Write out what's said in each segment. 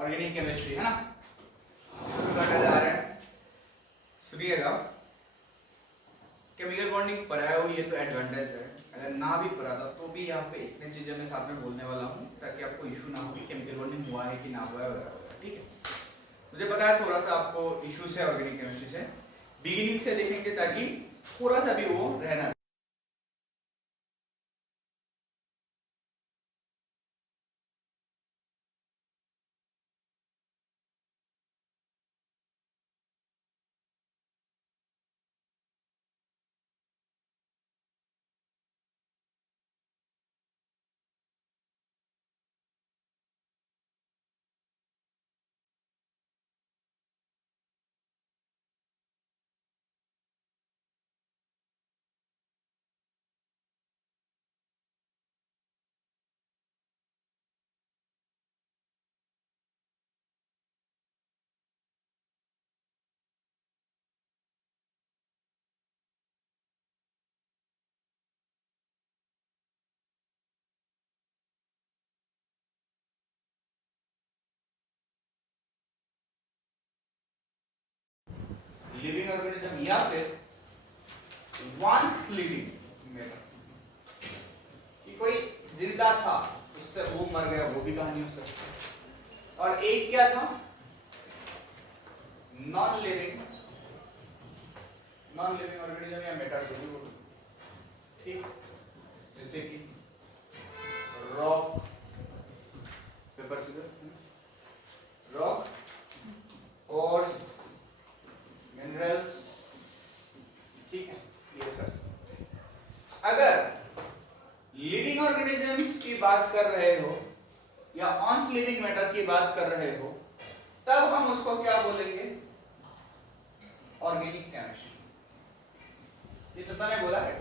Organic chemistry है ना, शुरू करने जा रहे हैं। सुनिएगा, केमिकल बॉन्डिंग पढ़ाया हो ये तो एडवांटेज है, अगर ना भी पढ़ा था तो भी यहाँ पे इतने चीजें मैं साथ में बोलने वाला हूँ ताकि आपको इशू ना हो कि केमिकल बॉन्डिंग हुआ है कि ना हुआ है वगैरह, ठीक है। मुझे पता है थोड़ा सा आपको इश्यूज है ऑर्गेनिक केमिस्ट्री से, बिगिनिंग से देखेंगे ताकि थोड़ा सा भी वो रहना। लिविंग ऑर्गेनिज्म या फिर वंस लिविंग मैटर, कि कोई जिंदा था उससे वो मर गया, वो भी कहानी हो सकती है। और एक क्या था, नॉन लिविंग ऑर्गेनिज्म या मेटा जो भी हो, ठीक, जैसे कि रॉक पेपर सीजर, रॉक और मिनरल्स, ठीक है, ये सब। अगर लिविंग ऑर्गेनिजम्स की बात कर रहे हो या ऑन्स लिविंग मैटर की बात कर रहे हो, तब हम उसको क्या बोलेंगे, ऑर्गेनिक केमिस्ट्री। ये चचा ने बोला है,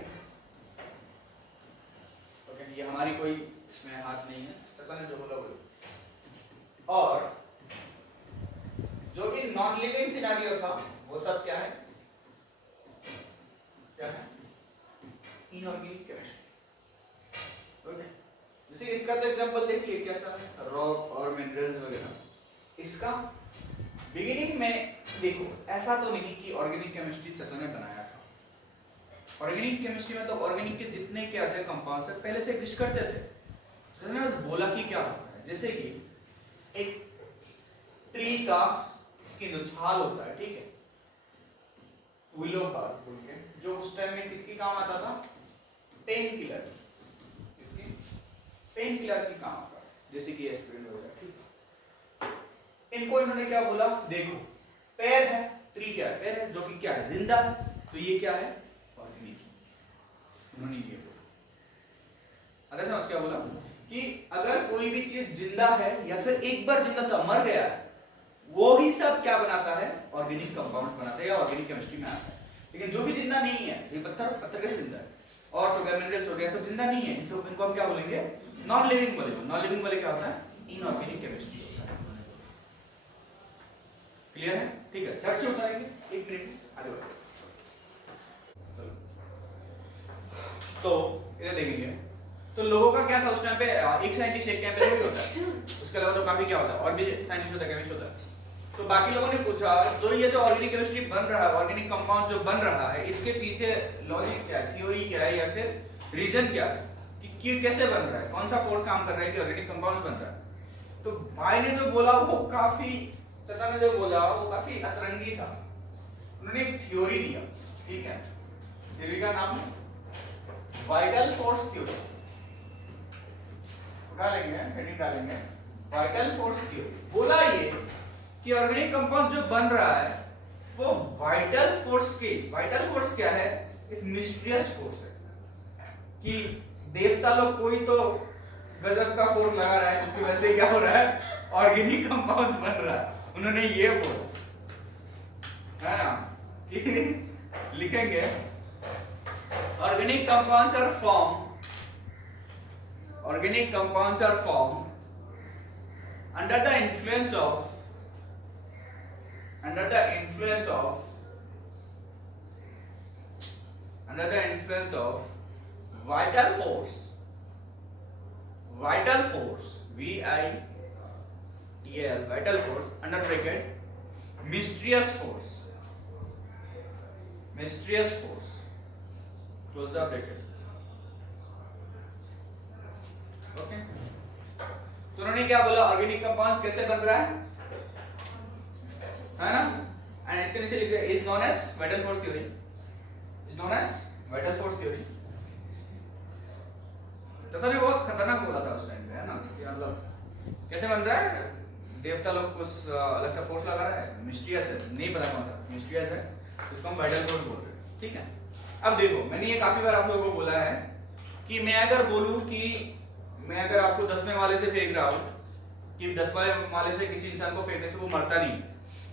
ओके, ये हमारी कोई इसमें हाथ नहीं है, चचा ने जो बोला बोला। और जो भी नॉन लिविंग सिनेरियो था वो सब क्या है, क्या है, इनऑर्गेनिक केमिस्ट्री, ओके। जैसे इसका तो एग्जांपल देखिए कैसा है, रॉक और मिनरल्स वगैरह। इसका बिगिनिंग में देखो, ऐसा तो नहीं कि ऑर्गेनिक केमिस्ट्री चचा ने बनाया था। ऑर्गेनिक केमिस्ट्री मतलब ऑर्गेनिक के जितने क्या थे कंपाउंड्स थे पहले से एग्जिस्ट करते थे, चचा ने बस बोला कि क्या होता है। जैसे कि एक ट्री का स्किन जो छाल होता है, ठीक है, विलो बार्क बोल के, जो उस टाइम में किसकी काम आता था, पेन किलर, किसकी, पेन किलर की काम आता है, जैसे कि एस्पिरिन वगैरह, ठीक। इनको इन्होंने क्या बोला, देखो पेड़ है, ट्री क्या है, पेड़ है जो कि क्या है, जिंदा है, तो ये क्या है, ऑर्गेनिक। उन्होंने ये बोला, अरे समझ क्या बोला कि अगर कोई भी चीज जिंदा है या फिर एक बार जिंदा था मर गया है, वो ही सब क्या बनाता है, ऑर्गेनिक कंपाउंड्स बनाता है या ऑर्गेनिक केमिस्ट्री में आता है। लेकिन जो भी जिंदा नहीं है, ये पत्थर कैसे जिंदा है, और वगैरह मिनरल्स हो गया, सब जिंदा नहीं है, इनको हम क्या बोलेंगे, नॉन लिविंग बोलेंगे। नॉन लिविंग वाले क्या होता है, इनऑर्गेनिक केमिस्ट्री होता है। क्लियर है, ठीक है, झट से उठाएंगे, एक मिनट आगे बढ़ो। तो इधर देखेंगे, तो लोगों का क्या था उस टाइम पे, एक साइंटिस्ट एक टाइम पे थोड़ी होता है, उसके अलावा तो काफी क्या होता है, और भी साइंटिस्ट होता है, केमिस्ट होता है। तो बाकी लोगों ने पूछा जो ये जो ऑर्गेनिक केमिस्ट्री बन रहा है, ऑर्गेनिक कंपाउंड जो बन रहा है, इसके पीछे लॉजिक क्या है, थ्योरी क्या है, या फिर रीजन क्या है कि कैसे बन रहा है, कौन सा फोर्स काम कर रहा है कि ऑर्गेनिक कंपाउंड बन रहा है। तो भाई ने जो बोला वो काफी, चाचा ने जो बोला वो काफी अतरंगी था। उन्होंने एक थ्योरी दिया, ठीक है, थ्योरी का नाम है वाइटल फोर्स थ्योरी। उठा लेंगे, हेडिंग डालेंगे, वाइटल फोर्स थ्योरी। बोला ये कि ऑर्गेनिक कंपाउंड जो बन रहा है वो वाइटल फोर्स की, वाइटल फोर्स क्या है, एक मिस्टीरियस फोर्स है, कि देवता लोग कोई तो गजब का फोर्स लगा रहा है जिसकी वजह से क्या हो रहा है, ऑर्गेनिक कंपाउंड्स बन रहा है। उन्होंने ये बोला है ना, कि लिखेंगे organic compounds are form, organic compounds are formed under the influence of vital force, V I EL vital force under bracket mysterious force close the bracket. Okay, तो उन्होंने क्या बोला, ऑर्गेनिक कंपाउंड्स कैसे बन रहा है ना, एंड इसके नीचे लिख दिया is known as vital force theory, चाचा ने बहुत खतरनाक बोला था उस टाइम पे, है ना, कि मतलब कैसे बन रहा है, देवता लोग कुछ अलग सा फोर्स लगा रहा है, मिस्टीरियस है, नहीं पता कौन सा मिस्टीरियस है, उसको हम वाइटल फोर्स बोल रहे हैं, ठीक है। अब देखो, मैंने ये काफी बार आप लोगों को बोला है कि मैं अगर बोलूं कि मैं अगर आपको 10वें वाले से फेंक रहा हूं कि 10वें वाले से किसी इंसान को फेंकने से वो मरता नहीं,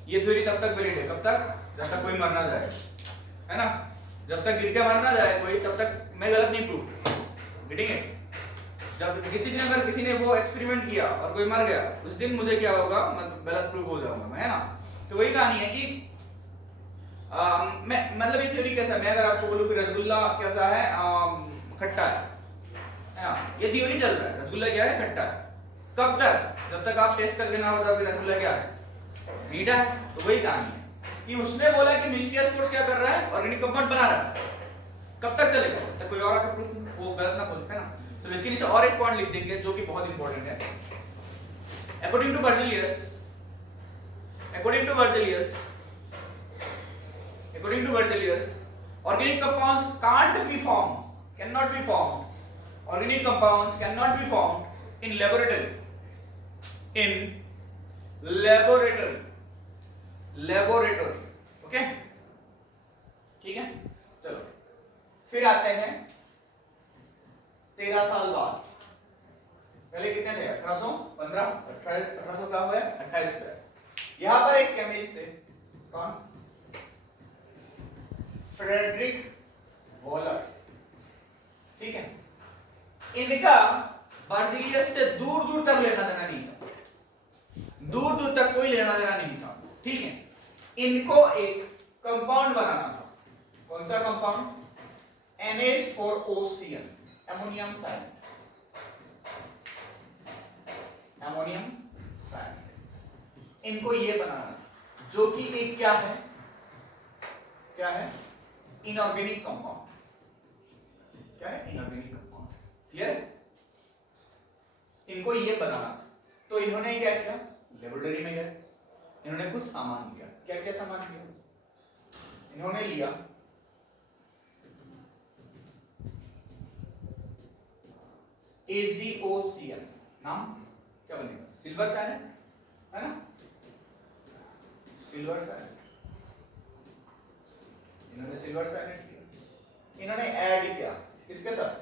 ये थ्योरी तब तक वैलिड है, कब तक, जब तक कोई मर ना जाए, है ना, जब तक गिर के मर ना जाए कोई, तब तक मैं गलत नहीं प्रूफ, गेटिंग इट। जब किसी दिन अगर किसी ने वो एक्सपेरिमेंट किया और कोई मर गया, उस दिन मुझे क्या होगा, मतलब गलत प्रूफ हो जाऊंगा मैं, है ना। तो वही कहानी है कि मैं मतलब ये थ्योरी कैसा है, मैं अगर आपको बोलूं कि रसगुल्ला कैसा है, खट्टा है ना, ये थ्योरी चल रहा है, रसगुल्ला क्या है, खट्टा है, कब तक, जब तक आप टेस्ट करके ना बताओ कि रसगुल्ला क्या है, मीठा है। तो वही कहानी है कि उसने बोला कि मिस्टीरियस फोर्स क्या कर रहा है, ऑर्गेनिक कंपाउंड बना रहा है, कब तक चलेगा, जब तक कोई और आके प्रूफ वो गलत ना बोले, है ना। तो इसके नीचे और एक पॉइंट लिख देंगे जो कि बहुत इंपॉर्टेंट है। According to Berzelius, organic compounds cannot be formed. Organic compounds cannot be formed in laboratory. Okay, ठीक है। चलो फिर आते हैं 13 साल बाद, पहले कितने थे, 1815, 1800 का हुआ 28 पे। यहां पर एक केमिस्ट थे, कौन, फ्रेडरिक वॉलर, ठीक है। इनका बर्जीलियस से दूर दूर तक लेना देना नहीं था, दूर दूर तक कोई लेना देना नहीं था, ठीक है। इनको एक कंपाउंड बनाना था, कौन सा कंपाउंड, NH4OCl, अमोनियम साइनाइड, इनको ये बनाना था, जो कि एक क्या है, inorganic compound, inorganic compound, clear. इनको ये बनाना था, तो इन्होंने क्या किया, लेबोरेटरी में गए, इन्होंने कुछ सामान लिया, क्या सामान लिया, इन्होंने लिया AgOCl, नाम क्या बनेगा, सिल्वर साइनाइड, है ना, सिल्वर साइनाइड, इन्होंने सिल्वर साइनाइड किया, इन्होंने ऐड किया किसके साथ,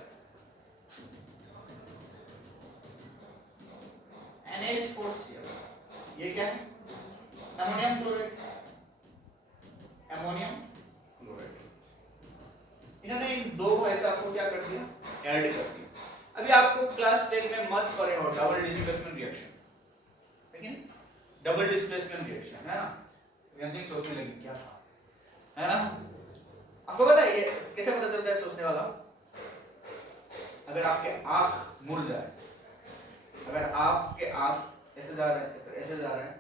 NH4Cl, ये क्या है, अमोनियम क्लोराइड, इन्होंने इन दो को ऐसा आपको क्या कर दिया, ऐड कर दिया। अभी आपको क्लास 10 में मत पढ़े हो डबल डिस्प्लेसमेंट रिएक्शन, ठीक है, डबल डिस्प्लेसमेंट रिएक्शन, है ना, व्यंजक सोचने लगी क्या था, है ना। आपको पता है ये कैसे पता चलता है सोचने वाला, अगर आपके आंख मुड़ जाए, अगर आपके आंख ऐसे जा रहे हैं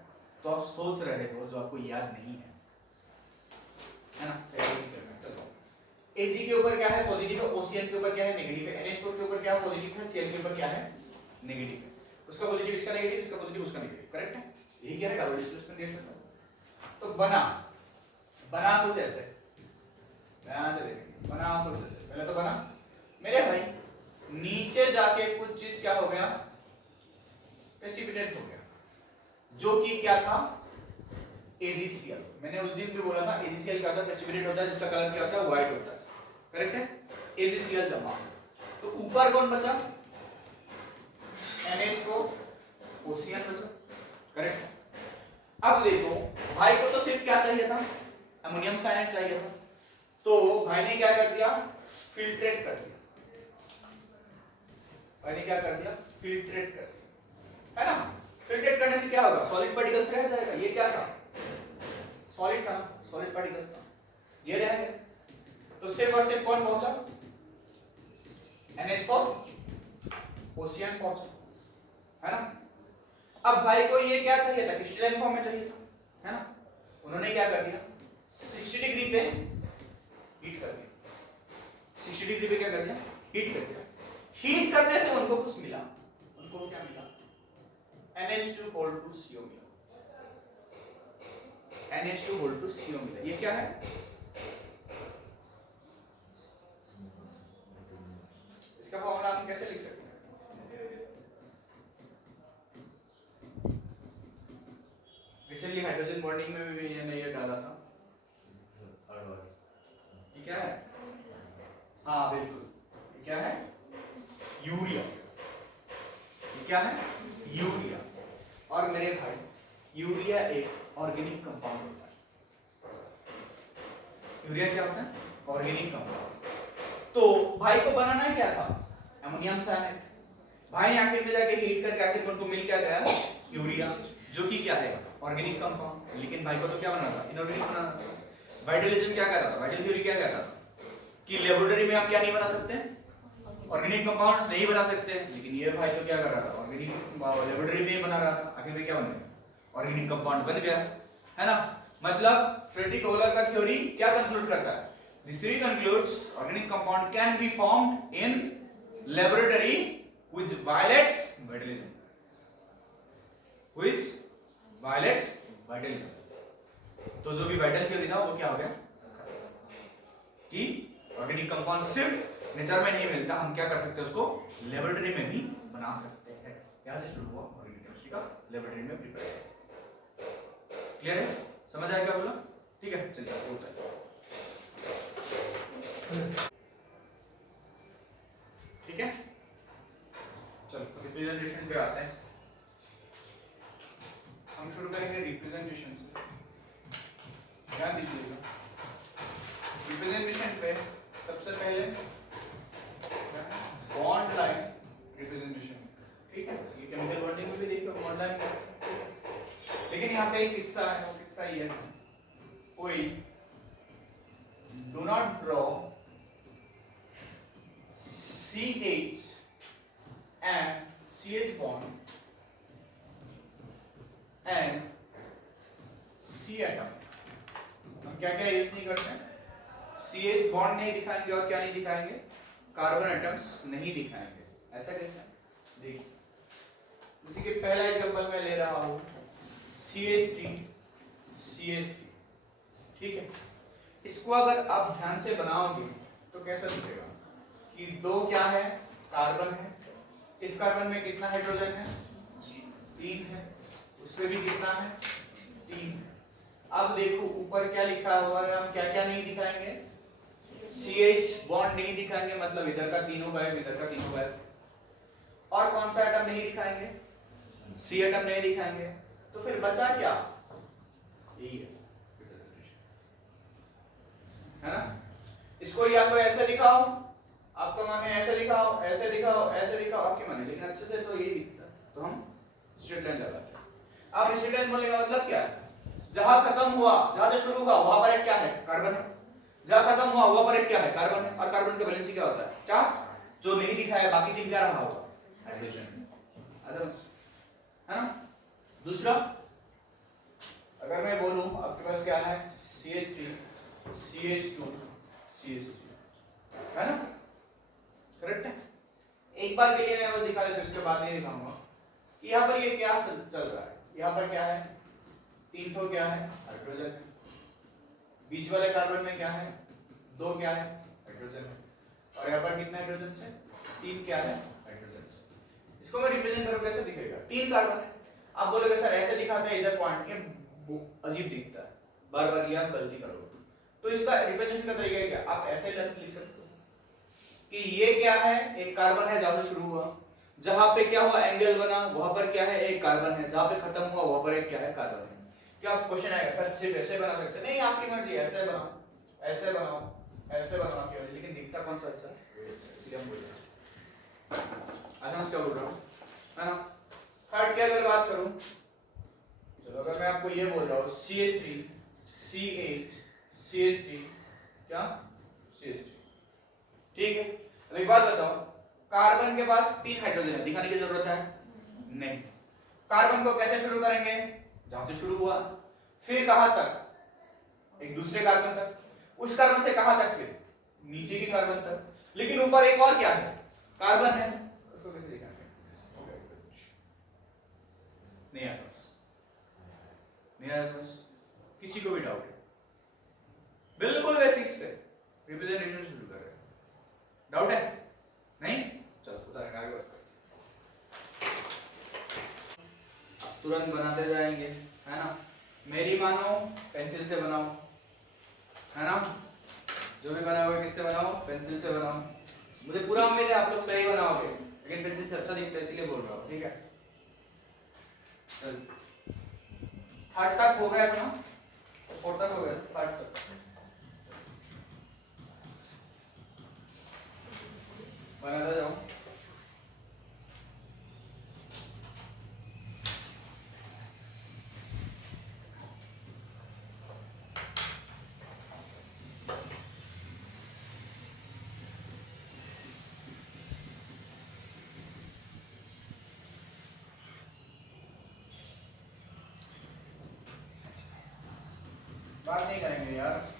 तो आप सोच रहे हो जो आपको याद नहीं है ना। चलो, Ag के ऊपर क्या है, पॉजिटिव है, OCl के ऊपर क्या है, नेगेटिव है, NH4 के ऊपर क्या है, पॉजिटिव है, Cl के ऊपर क्या है, नेगेटिव है, उसका पॉजिटिव इसका नेगेटिव, इसका पॉजिटिव उसका नेगेटिव, करेक्ट है, यही क्या है डबल डिस्प्लेसमेंट रिएक्शन। तो बना कुछ ऐसे, ध्यान से देखेंगे, बना कुछ ऐसे, पहले तो बना मेरे भाई, नीचे जाके कुछ चीज क्या हो गया, प्रेसिपिटेट हो गया, जो कि क्या था, AgCl। मैंने उस दिन भी बोला था AgCl क्या होता है, प्रेसिपिटेट होता है, जिसका कलर क्या होता है, व्हाइट होता है, करेक्ट है, AgCl जमा। तो ऊपर कौन बचा, NH4OCl बचा, करेक्ट। अब देखो भाई को तो सिर्फ क्या चाहिए था, अमोनियम साइनाइड चाहिए था, तो भाई ने क्या कर दिया, फिल्ट्रेट कर दिया, फिल्ट्रेट कर दिया, है ना। फिल्ट्रेट करने से क्या होगा, सॉलिड पार्टिकल्स रह जाएगा, ये क्या था, सॉलिड था, सॉलिड पार्टिकल्स था, ये रह गया। तो सिर्फ और सिर्फ कौन पहुंचा, NH4OCl पहुंचा, है ना। अब भाई को ये क्या चाहिए था, क्रिस्टलाइन फॉर्म में चाहिए था, है ना। उन्होंने क्या कर दिया, 60 डिग्री पे हीट कर दिया, 60 डिग्री पे क्या कर दिया, हीट कर दिया। हीट करने से उनको कुछ मिला, उनको क्या मिला, NH2 hold to CO मिला, NH2 hold to CO मिला। ये क्या है, इसका फॉर्मूला हम कैसे लिख सकते हैं, रिसेंटली हाइड्रोजन बॉन्डिंग में भी मैंने ये डाला था, ये क्या है, हाँ बिल्कुल, ये क्या है, यूरिया, ये क्या है, यूरिया। और मेरे भाई यूरिया एक ऑर्गेनिक कंपाउंड होता है, यूरिया क्या होता है, ऑर्गेनिक कंपाउंड। तो भाई को बनाना क्या था, अमोनियम साइनाइड। भाई आखिर में जाके हीट करके आखिर उनको मिल क्या गया, यूरिया, जो कि क्या है, ऑर्गेनिक कंपाउंड। लेकिन भाई को तो क्या बनाना था, इनऑर्गेनिक बनाना था। वाइटलिज्म क्या कहता था, वाइटल थ्योरी क्या कहता था कि लेबोरेटरी में हम क्या नहीं बना सकते, ऑर्गेनिक कंपाउंड्स नहीं बना सकते। लेकिन ये भाई तो क्या कर रहा था, ऑर्गेनिक लेबोरेटरी में बना रहा था, आखिर में क्या बन गया, ऑर्गेनिक कंपाउंड बन गया, है ना। मतलब फ्रेडरिक ओहलर का थ्योरी क्या कंक्लूड करता है, this theory concludes organic compound can be formed in laboratory which violates vitalism, which violates vitalism. तो जो भी वाइटल थ्योरी था वो क्या हो गया कि ऑर्गेनिक कंपाउंड सिर्फ नेचर में नहीं मिलता, हम क्या कर सकते हैं, उसको लेबोरेटरी में भी बना सकते हैं। यहां से शुरू हुआ ऑर्गेनिक केमिस्ट्री का लेबोरेटरी में प्रिपेयर। क्लियर है, समझ आया क्या बोला, ठीक है, चलिए होता है, ठीक है। चलो रिप्रेजेंटेशन पे आते हैं, हम शुरू करेंगे रिप्रेजेंटेशन से। ध्यान दीजिएगा, रिप्रेजेंटेशन पे सबसे पहले बॉन्ड लाइन रिप्रेजेंटेशन, ठीक है। ये केमिकल बॉन्डिंग में भी देखिए बॉन्ड लाइन, लेकिन यहाँ पे एक किस्सा है, वो किस्सा ये है, कोई do not draw CH and CH bond and C atom। हम क्या क्या यूज नहीं करते, CH बॉन्ड नहीं दिखाएंगे और क्या नहीं दिखाएंगे, कार्बन एटम्स नहीं दिखाएंगे। ऐसा कैसे, देखिए जैसे कि पहला एग्जांपल मैं ले रहा हूं CH3 CH3, ठीक है। इसको अगर आप ध्यान से बनाओगे तो कैसा दिखेगा कि दो क्या है, कार्बन है, इस कार्बन में कितना हाइड्रोजन है, 3 है, उसमें भी कितना है, 3 है। अब देखो ऊपर क्या लिखा हुआ है, हम क्या क्या नहीं दिखाएंगे, CH बॉन्ड नहीं दिखाएंगे, मतलब इधर का तीनों गायब, इधर का तीनों गायब। और कौन सा एटम नहीं दिखाएंगे, C एटम नहीं दिखाएंगे, तो फिर बचा क्या, यही है ना। इसको या तो ऐसे दिखाओ, आपका मन है ऐसे दिखाओ, ऐसे दिखाओ, ऐसे दिखाओ, आपके मन है, लेकिन अच्छे से तो यही दिखता है, तो हम स्ट्रेट लाइन लगाते हैं। आप स्ट्रेट लाइन बोलने का मतलब क्या है, जहां खत्म हुआ, जहां से शुरू हुआ वहां पर एक क्या है, कार्बन है, जहां खत्म हुआ वहां पर एक क्या है, कार्बन है। और कार्बन का वैलेंसी क्या होता है, 4, जो नहीं दिखाया बाकी 3 क्या रहा होगा, हाइड्रोजन, है ना। दूसरा अगर मैं बोलूं आपके पास क्या है, CH3 CH2 CH3, है ना, करेक्ट है। एक बार के लिए मैं बस दिखा देता हूं, इसके बाद नहीं दिखाऊंगा कि यहाँ पर ये क्या चल रहा है। यहाँ पर क्या है, 3 तो क्या है, हाइड्रोजन है, बीच वाले कार्बन में क्या है, 2 क्या है, हाइड्रोजन है, और यहाँ पर कितना हाइड्रोजन से, 3 क्या है, हाइड्रोजन से। इसको मैं रिप्रेजेंट करूं कैसे दिखेगा, 3 कार्बन है। आप बोलोगे सर ऐसे दिखाते हैं इधर क्वांटिटी अजीब दिखता है, बार बार ये आप गलती करोगे। तो इसका रिप्रेजेंटेशन का तरीका क्या, आप ऐसे लिख सकते हो कि ये क्या है, एक कार्बन है जहां से शुरू हुआ, जहां पे क्या हुआ एंगल बना वहां पर क्या है, एक कार्बन है, जहां पे खत्म हुआ वहां पर एक क्या है, कार्बन है। क्या क्वेश्चन आएगा सर सिर्फ ऐसे बना सकते नहीं, आपकी मर्जी, ऐसे बनाओ, ऐसे बनाओ, ऐसे बनाओ आपकी मर्जी, लेकिन दिखता कौन सा अच्छा, इसलिए हम बोल रहे हैं। अच्छा क्या बोल रहा हूं, है ना। थर्ड की अगर बात करूं, चलो अगर मैं आपको ये बोल रहा हूं CH3 CH CH3 क्या, CH3, ठीक है। अब एक बात बताओ, कार्बन के पास 3 हाइड्रोजन है, दिखाने की जरूरत है नहीं, कार्बन को कैसे शुरू करेंगे, जहां से शुरू हुआ, फिर कहां तक, एक दूसरे कार्बन तक, उस कार्बन से कहां तक, फिर नीचे के कार्बन तक, लेकिन ऊपर एक और क्या है, कार्बन है, उसको कैसे दिखाएंगे, नहीं आया समझ, नहीं आया समझ, किसी को भी डाउट है, बिल्कुल बेसिक से रिप्रेजेंटेशन शुरू कर रहे हैं, डाउट है नहीं, चलो उतारेंगे, आगे बढ़ते हैं, तुरंत बनाते जाएंगे, है ना, मेरी मानो पेंसिल से बनाओ, है ना, जो भी बनाओगे किससे बनाओ, पेंसिल से बनाओ, मुझे पूरा उम्मीद है आप लोग सही बनाओगे, लेकिन पेंसिल से अच्छा दिखता है इसलिए बोल रहा हूँ, ठीक है। चल थर्ड तक हो गया ना, फोर्थ तक हो गया, थर्ड तक बनाता जाओ। बात नहीं करेंगे यार,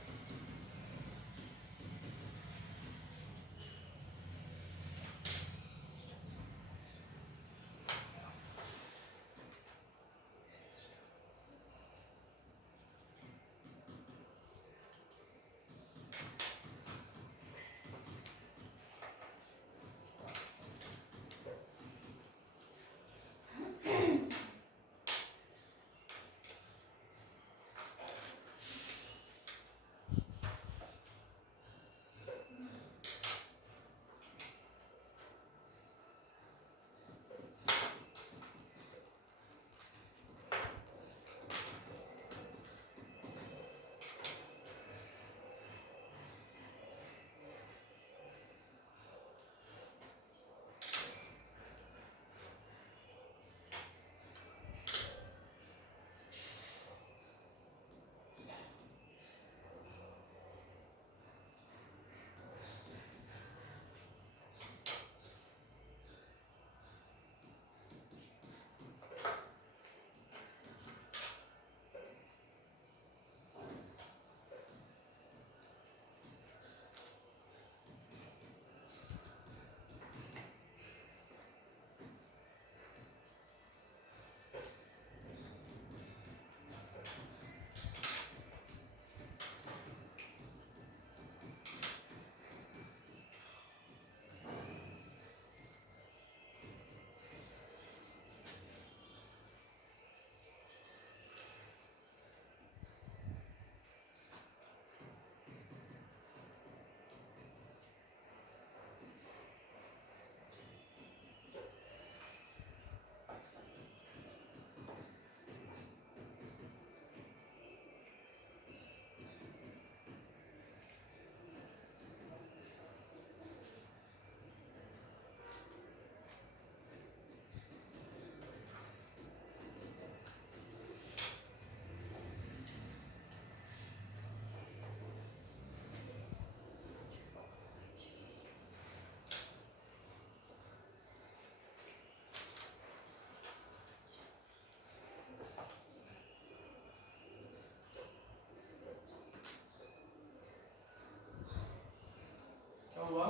क्या हुआ,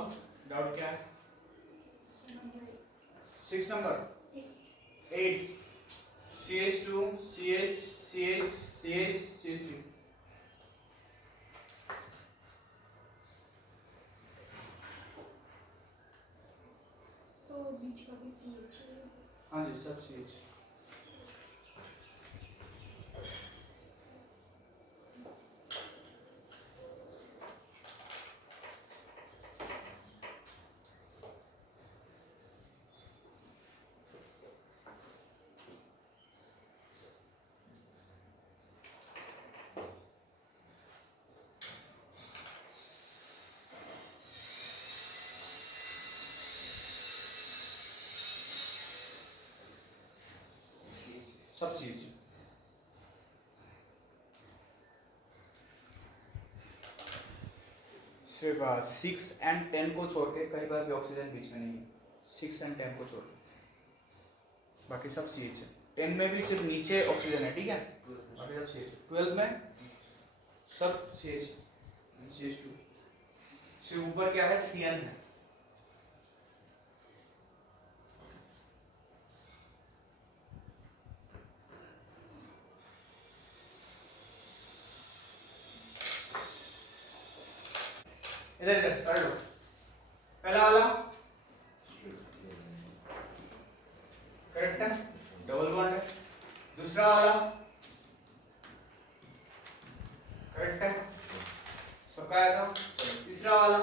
डाउट क्या है, 6 number 8 CH2 CH CH CH CH3, तो बीच का भी CH है। हाँ जी सब CH, सब CH, सिर्फ 6 एंड 10 को छोड़ के, कई बार भी ऑक्सीजन बीच में नहीं है, 6 एंड 10 को छोड़ के बाकी सब CH है। 10 में भी सिर्फ नीचे ऑक्सीजन है, ठीक है, बाकी सब शेष। 12 में सब शेष, शेष 2, सिर्फ ऊपर क्या है, CN है। इधर इधर साइड लो, पहला वाला करेक्ट है, डबल बॉन्ड है। दूसरा वाला करेक्ट है, सबका आया था। तीसरा वाला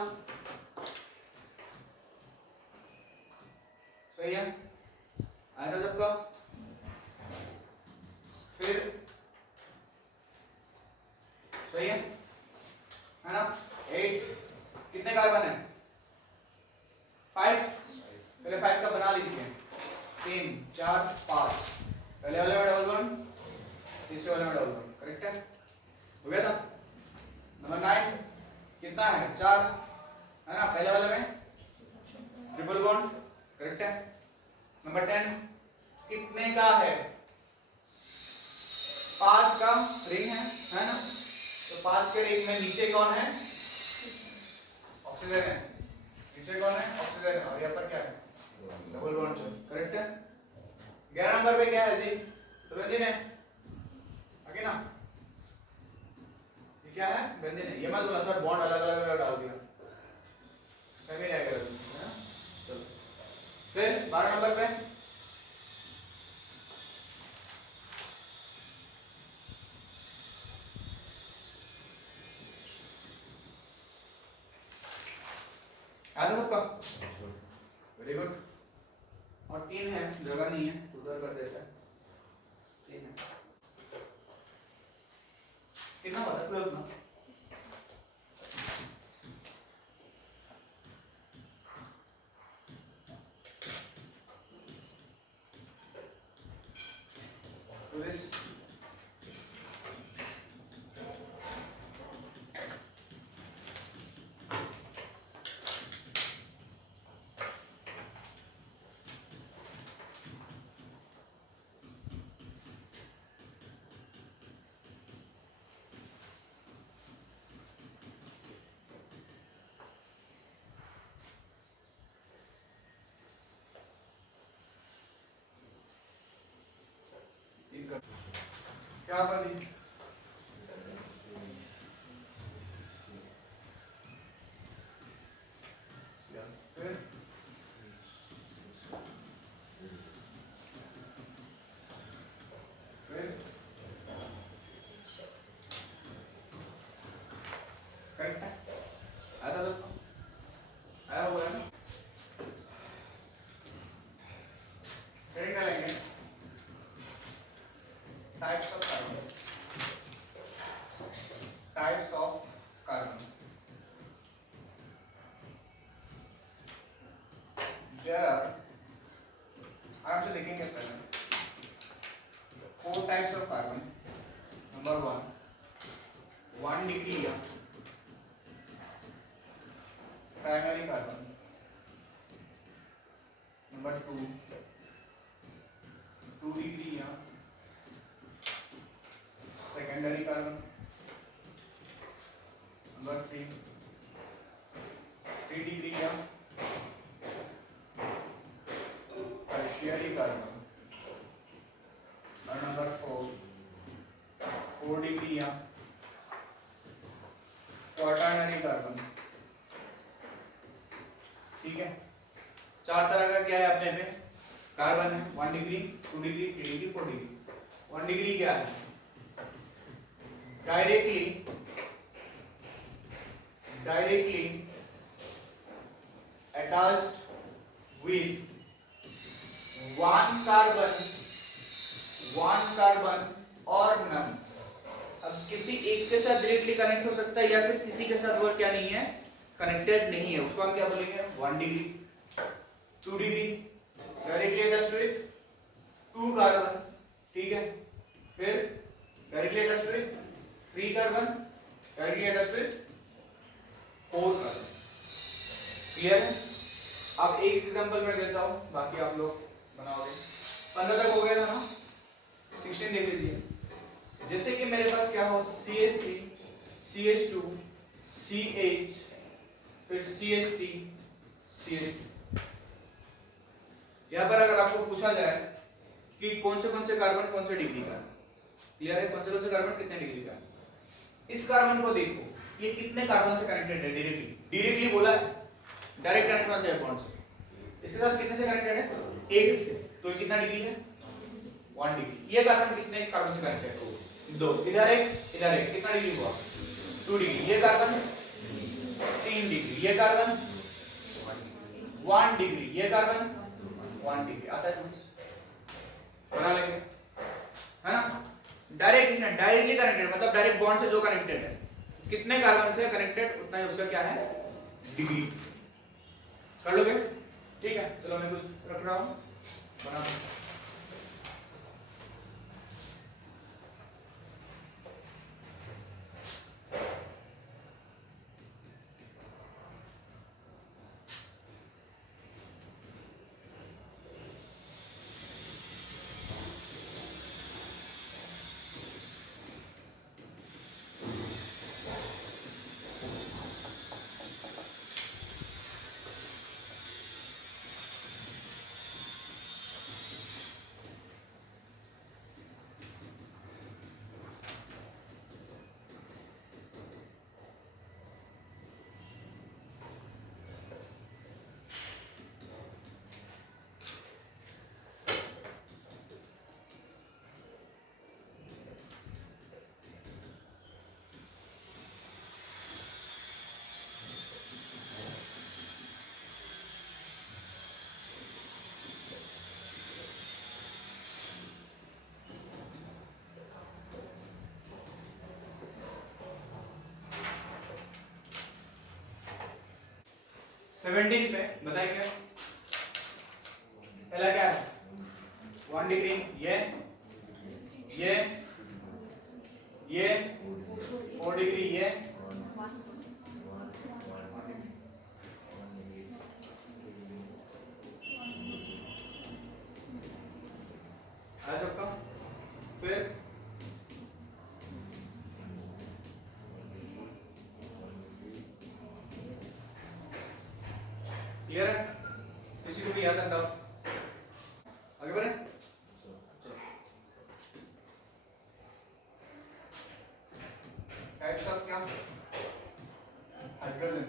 सही है, आया था सबका। फिर सही है ना, 8 कितने कार्बन है, 5, पहले 5 का बना लीजिए, 3 4 5, पहले वाले में डबल बॉन्ड, तीसरे वाले में डबल बॉन्ड, करेक्ट है, हो गया था। नंबर 9 कितना है, 4 है ना, पहले वाले में ट्रिपल बॉन्ड, करेक्ट है। नंबर 10 कितने का है, 5 का रिंग है ना, तो 5 के रिंग में नीचे कौन है, ऑक्सीजन है, नीचे कौन है, ऑक्सीजन है, और यहाँ पर क्या है, डबल बॉन्ड, करेक्ट है। 11 नंबर पे क्या है जी, बेंजीन है, आगे ना, ये क्या है, बेंजीन है। ये मत बोला सर बॉन्ड अलग अलग डाल दिया, सही जाएगा, है ना। चलो फिर 12 नंबर पे याद है सबका, वेरी गुड। और 3 है, जगह नहीं है, उधर कर देता है, 3 है, कितना बता 12 ना, तो this क्या बनी, फिर करेक्ट है, आया था दोस्तों, आया हुआ है ना। हेडिंग डालेंगे types of carbon, types of carbon. आराम से देखेंगे पहले, 4 types of carbon. Number 1 degree या प्राइमरी कार्बन। नंबर 2 डिग्री या सेकेंडरी कार्बन। नंबर 3 डिग्री या टर्शियरी कार्बन। और नंबर 4 डिग्री या क्वाटरनरी कार्बन। ठीक है, 4 तरह का क्या है अपने पे कार्बन है, 1 degree, 2 degree, 3 degree, 4 degree. 1 degree क्या है, directly attached with one carbon और none। अब किसी एक के साथ डायरेक्टली कनेक्ट हो सकता है या फिर किसी के साथ और क्या नहीं है, कनेक्टेड नहीं है, उसको हम क्या बोलेंगे, 1 degree. 2 degree directly attached with 2 carbon, ठीक है। फिर directly attached with 3 carbon, directly attached with 4 carbon. Clear है। अब एक एग्जांपल मैं देता हूं, बाकी आप लोग बनाओगे। 15 तक हो गया था ना, 16 देख लीजिए। जैसे कि मेरे पास क्या हो CH3 CH2 CH फिर CH3 CH3। यहाँ पर अगर आपको पूछा जाए कि कौन से कार्बन कौन से डिग्री का, क्लियर है? कौन से कार्बन कितने डिग्री का? इस कार्बन को देखो, ये कितने कार्बन से कनेक्टेड है? डायरेक्टली बोला है, डायरेक्ट कनेक्ट होना चाहिए बॉन्ड से। इसके साथ कितने से कनेक्टेड है? एक से। तो ये कितना डिग्री है? 1 डिग्री। ये कार्बन कितने कार्बन से कनेक्टेड है? 2। इधर एक, कितना डिग्री हुआ? 2 डिग्री। ये कार्बन 3 डिग्री। ये कार्बन 1 डिग्री। ये कार्बन 1 डिग्री। आता है समझ? बना लेंगे, है ना? डायरेक्टली कनेक्टेड मतलब डायरेक्ट बॉन्ड से जो कनेक्टेड है, कितने कार्बन से कनेक्टेड उतना ही उसका क्या है? डिग्री। कर लोगे? ठीक है, चलो मैं कुछ रख रहा हूं, बना। सेवेंटीन पे बताइए पहला क्या है? 1 डिग्री। ये 4 डिग्री। ये आ सबका। फिर क्लियर है? किसी को भी याद रखा? आगे बढ़े। टाइप्स ऑफ क्या? हाइड्रोजन।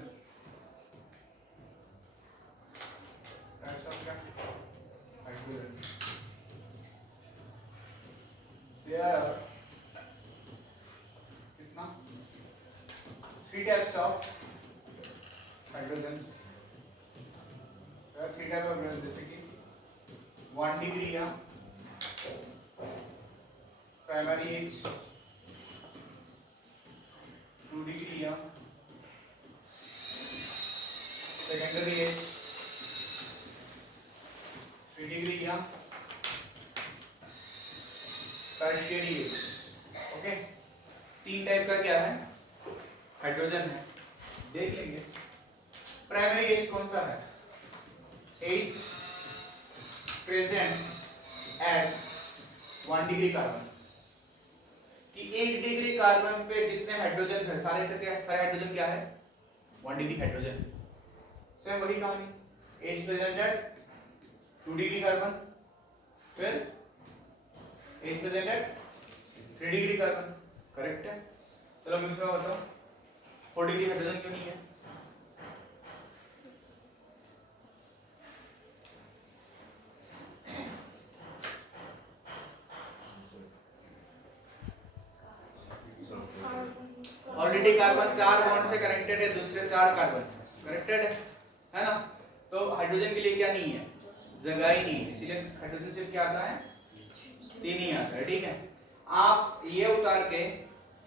टाइप्स ऑफ क्या? हाइड्रोजन। There are कितना? 3 types of hydrogens. There are 3 types of hydrogens जैसे कि 1 डिग्री या प्राइमरी H, 2 डिग्री या सेकेंडरी H, 3 डिग्री या टर्शियरी H। ओके, 3 टाइप का क्या है? हाइड्रोजन है। देख लेंगे प्राइमरी H कौन सा है? H present at 1 degree carbon. कि 1 डिग्री कार्बन पे जितने हाइड्रोजन है सारे हाइड्रोजन क्या है? 1 डिग्री हाइड्रोजन। सेम वही कहानी, H present at 2 degree carbon, फिर H present at 3 degree carbon. Correct है? चलो मैं इसमें बताओ 4 डिग्री हाइड्रोजन क्यों नहीं है? ऑलरेडी कार्बन 4 बॉन्ड से कनेक्टेड है, दूसरे 4 कार्बन से कनेक्टेड है ना? तो हाइड्रोजन के लिए क्या नहीं है? जगह ही नहीं है, इसीलिए हाइड्रोजन सिर्फ क्या आता है? 3 ही आता है। ठीक है, आप ये उतार के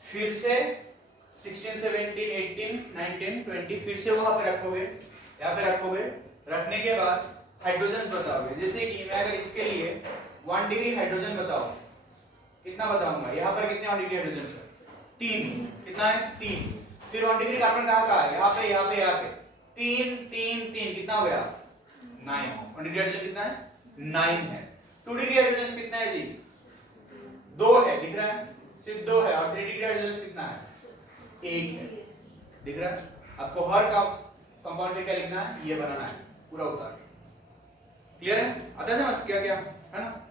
फिर से 16 17 18 19 20 फिर से वहां पे रखोगे, यहाँ पे रखोगे। रखने के बाद हाइड्रोजन बताओगे। जैसे कि मैं अगर इसके लिए 1 डिग्री हाइड्रोजन बताओ, कितना बताऊंगा? यहाँ पर कितने 1 डिग्री हाइड्रोजन है? 3। कितना है? 3। फिर 1 डिग्री कार्बन कहाँ का है? यहाँ पे 3 3 3 कितना हो गया? 9। 1 डिग्री हाइड्रोजन कितना है? 9 है। 2 डिग्री हाइड्रोजन कितना है जी? दो है, दिख रहा है, सिर्फ दो है, और 3 डिग्री हाइड्रोजन कितना है, एक है, दिख रहा है। आपको हर कंपाउंड पे क्या लिखना है, ये बनाना है पूरा उतार के। क्लियर है, आता है समझ क्या क्या है ना।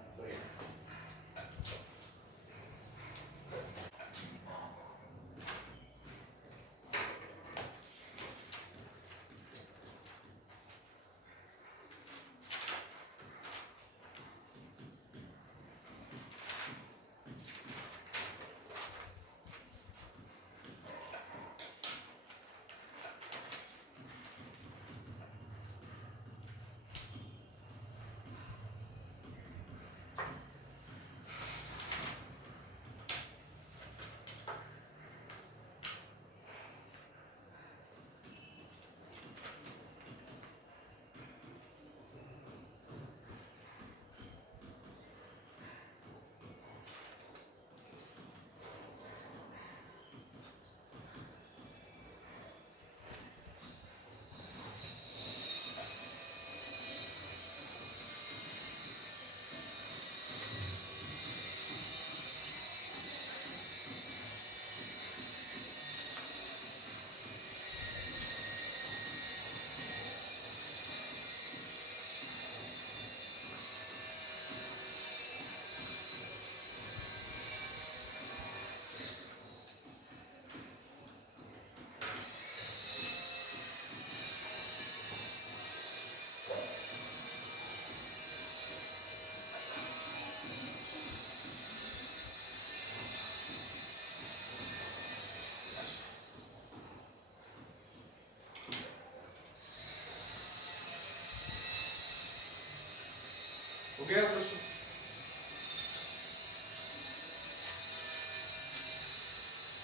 हो गया क्वेश्चन।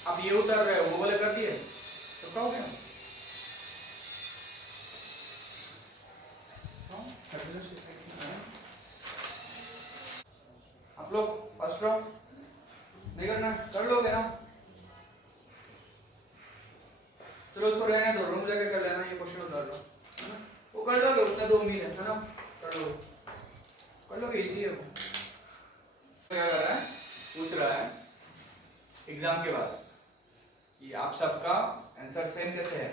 आप ये उतर रहे हो, वो वाले कर दिए तो क्या हो गया। आप लोग फर्स्ट राउंड नहीं करना, कर लोगे ना। चलो उसको रहने दो, रूम जाके कर लेना, ये क्वेश्चन उतार लो, वो कर लोगे, उतना 2 उम्मीद है ना, कर लो, कर लोगे, इजी है वो। क्या कर रहा है, पूछ रहा है एग्जाम के बाद कि आप सबका आंसर सेम कैसे है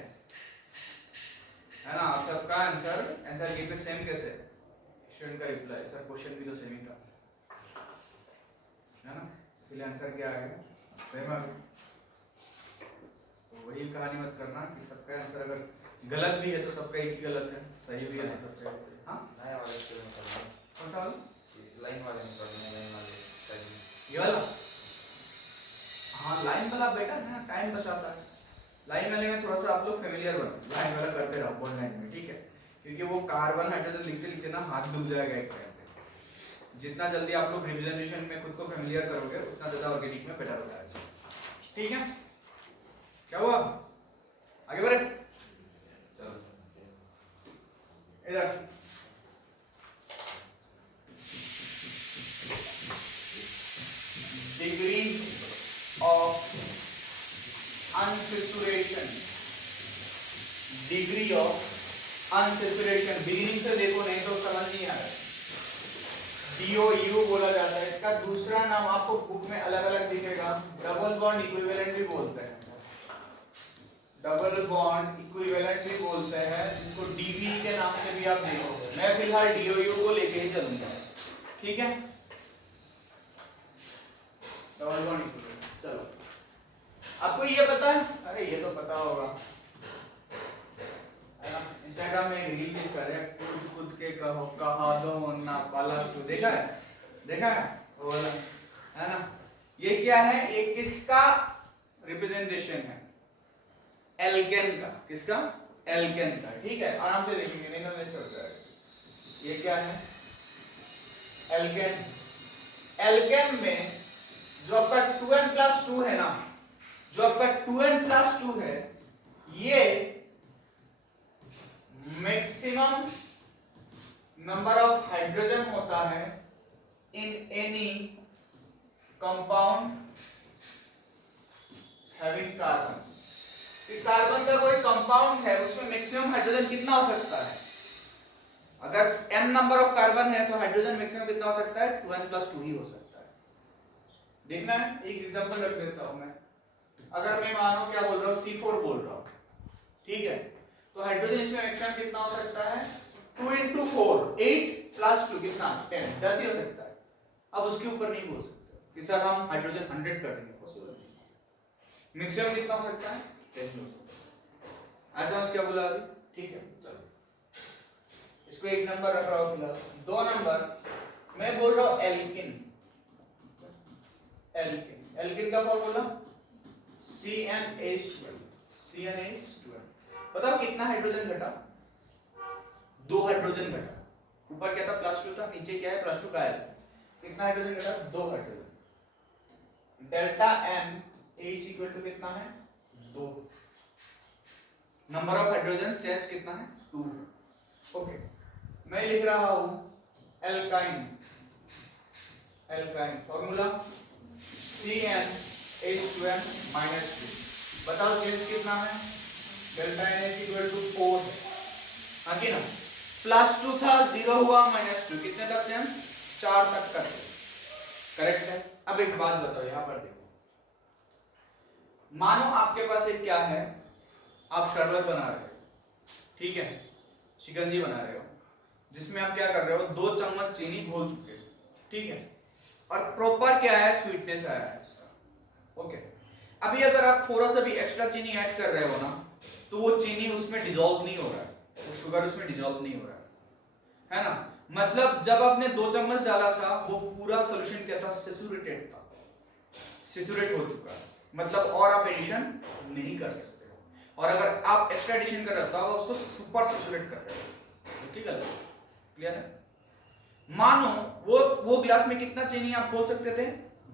ना, आप सबका आंसर की पे सेम कैसे है। स्टूडेंट का रिप्लाई, सर क्वेश्चन भी तो सेम ही था, है ना, इसलिए आंसर क्या आएगा, सेम आएगा। तो वही कहानी मत करना कि सबका आंसर अगर गलत भी है तो सबका एक ही गलत है, सही भी है तो सबका। हाँ नया वाले स्कूल में करना है, कौन सा वाला, लाइन वाले में करना है, लाइन वाले टाइम। ये वाला, हाँ लाइन वाला बेटर है ना, टाइम बचाता है। लाइन वाले में थोड़ा सा आप लोग फेमिलियर बनो, लाइन वाला करते रहो बोल लाइन में, ठीक है, क्योंकि वो कार्बन हाइड्रोजन लिखते लिखते ना हाथ डूब जाएगा एक टाइम पे। जितना जल्दी आप लोग रिप्रेजेंटेशन में खुद को फेमिलियर करोगे उतना ज्यादा ऑर्गेनिक में बेटर होता है, ठीक है। क्या हुआ, आगे बढ़े, चलो इधर degree of unsaturation, degree of unsaturation, beginning से देखो नहीं तो समझ नहीं आ रहा। DOU बोला जाता है, इसका दूसरा नाम आपको बुक में अलग अलग दिखेगा, डबल बॉन्ड इक्विवेलेंट भी बोलते हैं, डबल बॉन्ड इक्विवेलेंट भी बोलते हैं, जिसको DB के नाम से भी आप देखोगे। मैं फिलहाल DOU को लेके ही चलूंगा, ठीक है, डबल बॉन्ड इक्विवेलेंट। चलो आपको ये पता है, अरे ये तो पता होगा, इंस्टाग्राम में एक रील भी कर रहे हैं, खुद खुद के कहो कहा दो ना पालास टू, देखा है वो वाला, है ना। ये क्या है, ये किसका रिप्रेजेंटेशन है, एल्केन का, किसका, एल्केन का, ठीक है, आराम से देखेंगे नहीं तो मिस हो जाएगा। ये क्या है, एल्केन, एल्केन में जो आपका 2n+2 है ना, जो आपका 2n+2 है, ये मैक्सिमम नंबर ऑफ हाइड्रोजन होता है in any compound having carbon. Carbon का कोई कंपाउंड है उसमें मैक्सिमम हाइड्रोजन कितना हो सकता है, अगर n नंबर ऑफ कार्बन है तो हाइड्रोजन मैक्सिमम कितना हो सकता है, 2n+2 ही हो सकता है। देखना है, एक एग्जांपल रख देता हूं मैं। अगर मैं मानो क्या बोल रहा हूं, C4 बोल रहा हूं, ठीक है, तो हाइड्रोजन इसमें मैक्सिमम कितना हो सकता है, 2 into 4 8 plus 2 कितना 10 10 ही हो सकता है। अब उसके ऊपर नहीं बोल सकते कि सर हम हाइड्रोजन 100 कर देंगे, पॉसिबल नहीं। मैक्सिमम कितना हो सकता है, 10 हो सकता है। ऐसा क्या बोला अभी, ठीक है। चलो इसको एक नंबर रख रहा हूं फिलहाल। 2 नंबर मैं बोल रहा हूं एल्किन। एल्किन, एल्किन का फॉर्मूला CnH12। CnH12 बताओ कितना हाइड्रोजन घटा, 2 हाइड्रोजन घटा। ऊपर क्या था +2 था, नीचे क्या है +2 का है। कितना हाइड्रोजन घटा, 2 hydrogen. Delta N H equal to कितना है, 2। नंबर ऑफ हाइड्रोजन चेंज कितना है, 2। ओके, मैं लिख रहा हूं एल्काइन। Alkyne formula CnH2n -2। बताओ चेंज कितना है, डेल्टा NH इक्वल टू 4 है, हाँ कि ना। +2 था, 0 हुआ, -2, कितने तक चेंज, 4 तक कर दो, करेक्ट है। अब एक बात बताओ, यहां पर देखो, मानो आपके पास एक क्या है, आप शरबत बना रहे हो, ठीक है, शिकंजी बना रहे हो, जिसमें आप क्या कर रहे हो, 2 चम्मच चीनी घोल चुके हो, ठीक है, और प्रॉपर क्या है, स्वीटनेस आया है इसका। ओके, अभी अगर आप थोड़ा सा भी एक्स्ट्रा चीनी ऐड कर रहे हो ना, तो वो चीनी उसमें डिसॉल्व नहीं हो रहा है, वो शुगर उसमें डिसॉल्व नहीं हो रहा है ना। मतलब जब आपने 2 चम्मच डाला था, वो पूरा सॉल्यूशन क्या था, सैचुरेटेड था, सैचुरेट हो चुका है, मतलब और आप एडिशन नहीं कर सकते हो। और अगर आप एक्स्ट्रा एडिशन कर रहे हो तो आप उसको सुपर सैचुरेट कर रहे हो, ठीक है, क्लियर है। मानो वो ग्लास में कितना चीनी आप खोल सकते थे,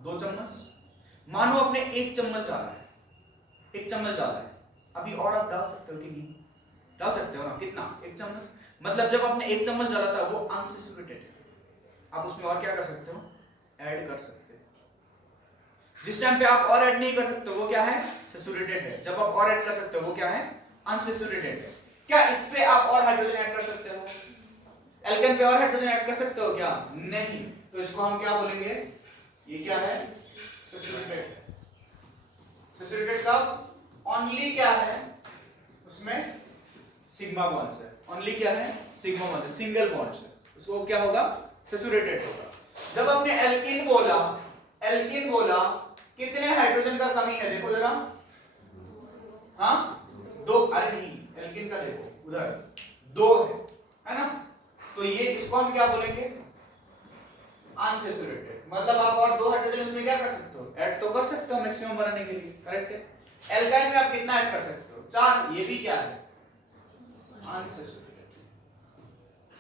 2 चम्मच। मानो आपने 1 चम्मच डाला है, 1 चम्मच डाला है, अभी और आप डाल सकते हो कि नहीं, डाल सकते हो ना, कितना, 1 चम्मच। मतलब जब आपने 1 चम्मच डाला था वो अनसैचुरेटेड है, आप उसमें और क्या कर सकते हो, ऐड कर सकते हो। जिस टाइम पे आप और ऐड नहीं कर सकते हो वो क्या है, सैचुरेटेड है। जब आप और ऐड कर सकते हो वो क्या है, अनसैचुरेटेड है। क्या इस पे आप और हाइड्रोजन ऐड कर सकते हो, एल्केन पे और हाइड्रोजन ऐड कर सकते हो क्या, नहीं। तो इसको हम क्या बोलेंगे, ये क्या है, सैचुरेटेड। सैचुरेटेड कब, ओनली क्या है उसमें सिग्मा बॉन्ड्स है, ओनली क्या है, सिग्मा बॉन्ड है, सिंगल बॉन्ड्स है, उसको क्या होगा, सैचुरेटेड होगा। जब आपने एल्कीन बोला, एल्कीन बोला, कितने हाइड्रोजन का कमी है, देखो जरा, हाँ 2, अरे नहीं एल्कीन का देखो उधर 2 है ना। तो ये इसको हम क्या बोलेंगे, अनसैचुरेटेड। मतलब आप और 2 हाइड्रोजन इसमें क्या कर सकते हो, ऐड तो कर सकते हो मैक्सिमम बनाने के लिए, करेक्ट है। एल्काइन में आप कितना ऐड कर सकते हो, 4, ये भी क्या है, अनसैचुरेटेड।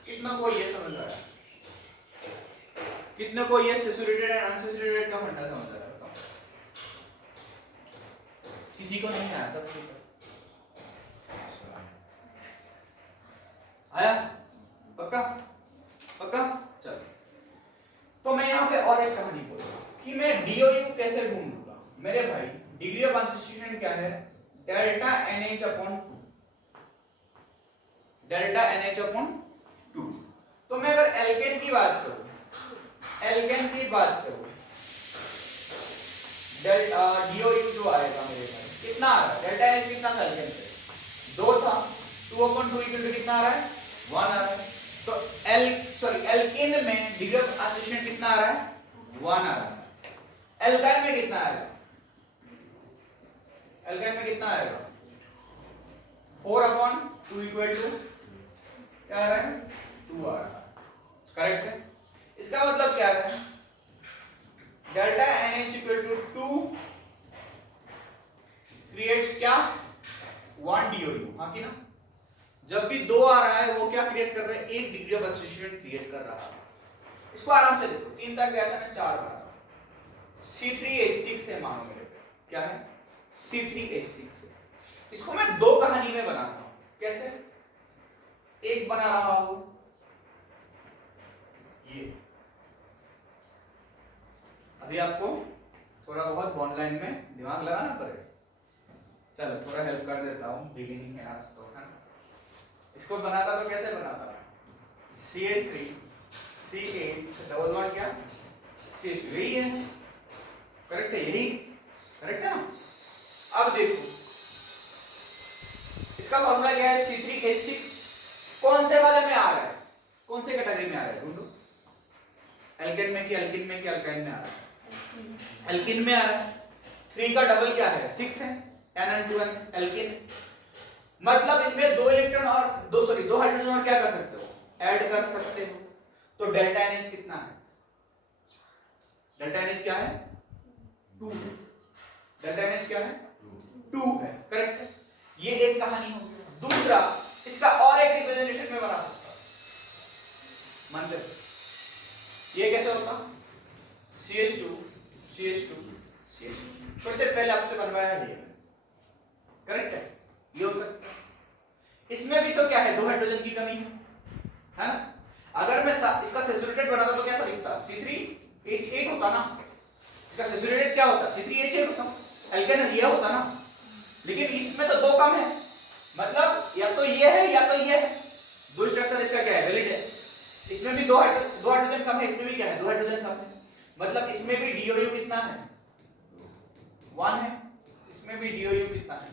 कितना को ये समझ आ रहा है, कितने को ये सैचुरेटेड एंड अनसैचुरेटेड का फंडा समझ आ रहा है, बताओ। किसी को नहीं आया, सब ठीक है, आया, पक्का पक्का। चलो, तो मैं यहाँ पे और एक कहानी बोल रहा हूँ कि मैं DOU कैसे ढूंढ लूंगा। मेरे भाई डिग्री ऑफ अनसैचुरेशन क्या है, डेल्टा NH/2, डेल्टा NH/2। तो मैं अगर एल्केन की बात करूं, एल्केन की बात करूं, डेल्टा DOU जो आएगा मेरे भाई, कितना आ रहा है, डेल्टा NH कितना था एल्केन पे, 2 था, 2/2 इक्वल टू कितना आ रहा है, 1 आ रहा है। तो एल्केन में डिग्री ऑफ अनसैचुरेशन कितना आ रहा है, 1 आ रहा है। एल्काइन में कितना आएगा, एल्काइन में कितना आएगा, 4/2 इक्वल टू क्या आ रहा है, 2 आ रहा है, करेक्ट है। इसका मतलब क्या है, delta NH equal to 2 creates क्या, 1 DOU, हाँ कि ना। जब भी 2 आ रहा है वो क्या क्रिएट कर रहा है, 1 डिग्री ऑफ अनसैचुरेशन क्रिएट कर रहा है। इसको आराम से देखो, 3 तक गया था, मैं 4 बना, C3H6 है, मानो मेरे पे क्या है, C3H6 है। इसको मैं 2 कहानी में बना रहा हूं, कैसे, एक बना रहा हूं ये, अभी आपको थोड़ा बहुत बॉन्ड लाइन में दिमाग लगाना पड़ेगा, चलो थोड़ा हेल्प कर देता हूं, बिगिनिंग है आज तो, है ना। इसको बनाता तो कैसे बनाता है, CH3 CH डबल बॉन्ड क्या, CH3 यही है, करेक्ट है, यही करेक्ट है ना। अब देखो इसका फॉर्मूला क्या है, C3H6 कौन से वाले में आ रहा है, कौन से कैटेगरी में आ रहा है ढूंढो, एल्केन में कि अल्किन में कि अल्काइन में आ रहा है, एल्किन में आ रहा है। 3 का डबल क्या है 6 है, NN2N एल्किन, मतलब इसमें 2 इलेक्ट्रॉन और 2 हाइड्रोजन और क्या कर सकते हो, ऐड कर सकते हो। तो डेल्टा NH कितना है, डेल्टा NH क्या है 2, डेल्टा NH क्या है 2 है, करेक्ट है। ये एक कहानी हो गई। दूसरा इसका और एक रिप्रेजेंटेशन में बना सकता हूं, मानते हो ये कैसे होता, CH2 CH2 CH2, थोड़ी देर पहले आपसे बनवाया है, करेक्ट है, ये हो सकता है। इसमें भी तो क्या है 2 हाइड्रोजन की कमी है ना। अगर मैं इसका सैचुरेटेड बनाता तो कैसा दिखता, C3H8 होता ना, इसका सैचुरेटेड क्या होता C3H8 होता, एल्केन ये होता ना, लेकिन इसमें तो 2 कम है, मतलब या तो ये है या तो ये है, 2 स्ट्रक्चर इसका क्या है वैलिड है। इसमें भी 2 हाइड्रोजन कम है, इसमें भी क्या है 2 हाइड्रोजन कम है, मतलब इसमें भी DOU कितना है 1 है, इसमें भी DOU कितना है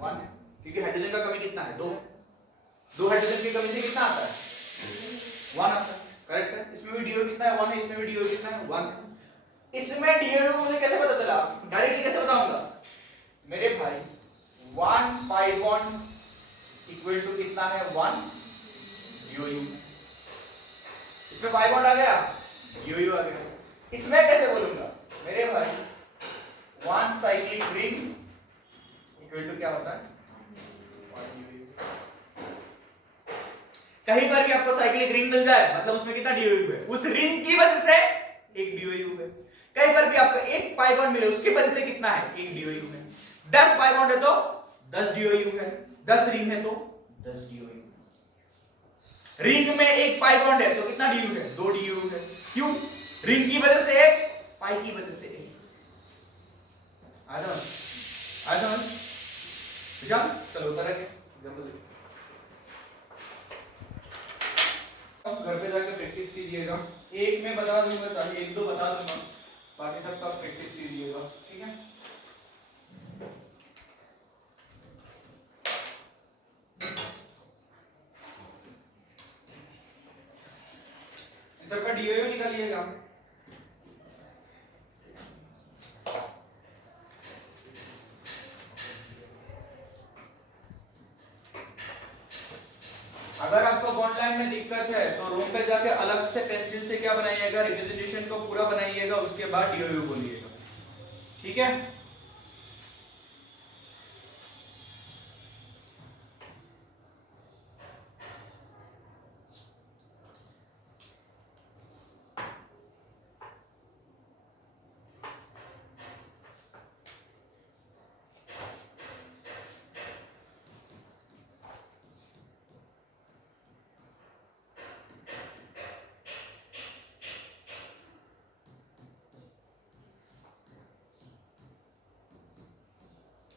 1 है, क्योंकि हाइड्रोजन का कमी कितना है 2 है, 2 हाइड्रोजन की कमी से कितना आता है 1 आता है, करेक्ट है। इसमें भी DOU कितना है 1 है, इसमें भी DOU कितना है 1 है। इसमें DOU मुझे कैसे पता चला, डायरेक्टली कैसे बताऊंगा मेरे भाई, 1 पाई बॉन्ड इक्वल टू कितना है 1 DOU, इसमें पाई बॉन्ड आ गया DOU आ गया। इसमें कैसे बोलूंगा मेरे भाई, 1 साइक्लिक रिंग इक्वल टू क्या होता है 1 DOU। कहीं पर भी आपको साइक्लिक रिंग मिल जाए मतलब उसमें कितना DOU है, उस रिंग की वजह से 1 DOU है। कहीं पर भी आपको एक पाई बॉन्ड मिले उसकी वजह से कितना है 1 DOU है। 10 पाई बॉन्ड है तो 10 DOU है, 10 रिंग है तो 10 DOU। रिंग में एक पाई बॉन्ड है तो कितना DOU है 2 DOU है, क्यों, रिंग की वजह से 1, पाई की वजह से 1। आ जाओ चलो उतर के एग्जांपल देखो, घर पे जाकर प्रैक्टिस कीजिएगा, एक में बता दूंगा, चाहिए 1-2 बता दूंगा, बाकी सब का प्रैक्टिस कीजिएगा, ठीक है। इन सबका DOU निकालिएगा। अगर आपको बॉन्ड लाइन में दिक्कत है तो रूम पे जाके अलग से पेंसिल से क्या बनाइएगा, रिप्रेजेंटेशन को पूरा बनाइएगा, उसके बाद DOU बोलिएगा, ठीक है।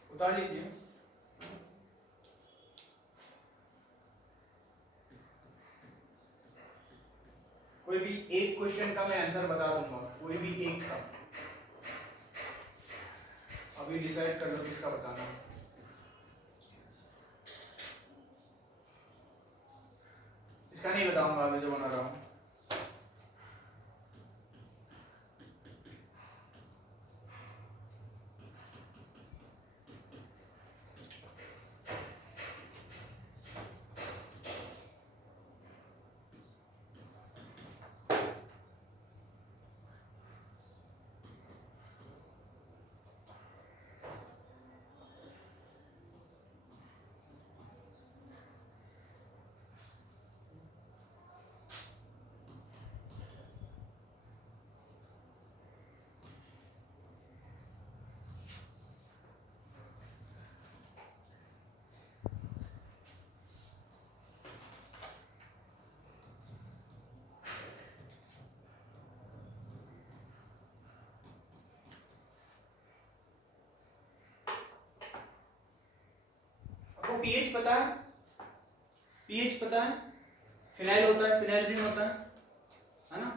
उतार लीजिए। कोई भी एक क्वेश्चन का मैं आंसर बता दूंगा, कोई भी एक का, अभी डिसाइड कर लो किसका बताना। इसका नहीं बताऊंगा, अभी जो बना रहा हूं। आपको पीएच पता है, पीएच पता है, फिनाइल होता है, फिनाइल रिंग होता है ना।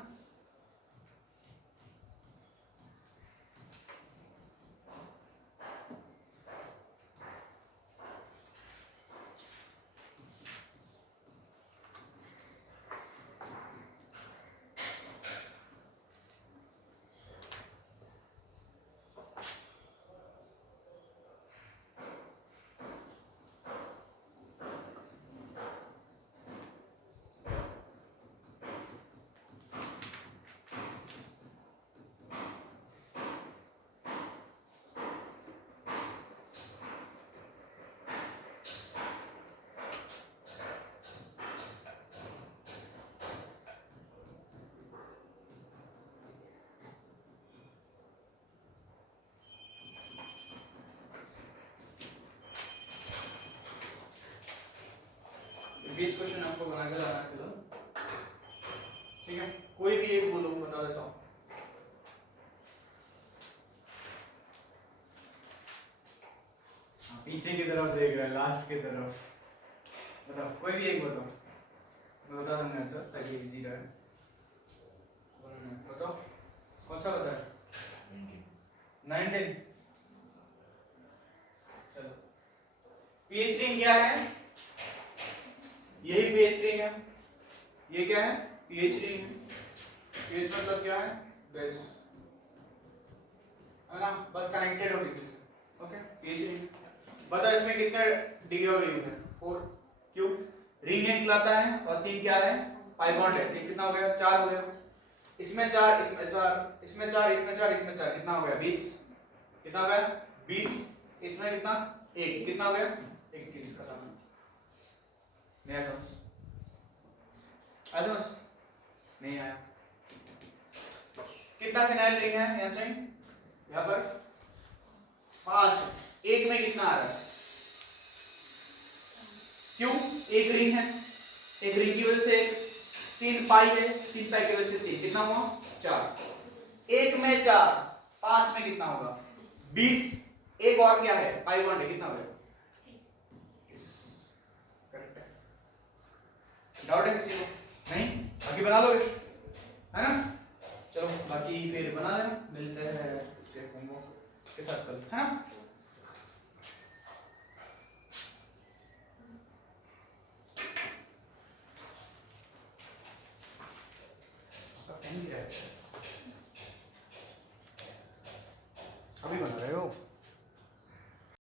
पीछे की तरफ देख रहा है, लास्ट की तरफ। बताओ, कोई भी एक बताओ, मैं बता दूंगा आंसर ताकि इजी रहे। बताओ कौन सा बताया? 19। चलो, पीएच रिंग क्या है? यही पीएच रिंग है। ये क्या है? पीएच रिंग है। पीएच मतलब क्या है? बेस, है ना? बस कनेक्टेड हो किसी से। Okay, pH ring. बताओ इसमें कितने डिग्री ऑफ रिंग है? 4। क्यों? रिंग एक लाता है और 3 क्या है? पाई बॉन्ड है। ठीक, कितना हो गया? 4 हो गया। इसमें 4, इसमें 4, इसमें 4, इसमें 4, इसमें 4, कितना हो गया? 20। कितना हो गया? 20। इसमें कितना? 1, कितना हो गया? 21 का दाना। नया समझ आया? समझ नहीं आया? कितना फिनाइल रिंग है यहाँ से? यहाँ पर 5। एक में कितना आ रहा है? क्यों? एक रिंग है, एक रिंग की वजह से 3 पाई है, 3 पाई की वजह से 3, कितना हुआ? 4। एक में 4, 5 में कितना होगा? 20। एक और क्या है? पाई बॉन्ड है, कितना हो गया? करेक्ट है। डाउट है किसी को? नहीं? बाकी बना लोगे, है ना? चलो बाकी फिर बना लेना, मिलते हैं इसके होमवर्क के साथ कल, है ना?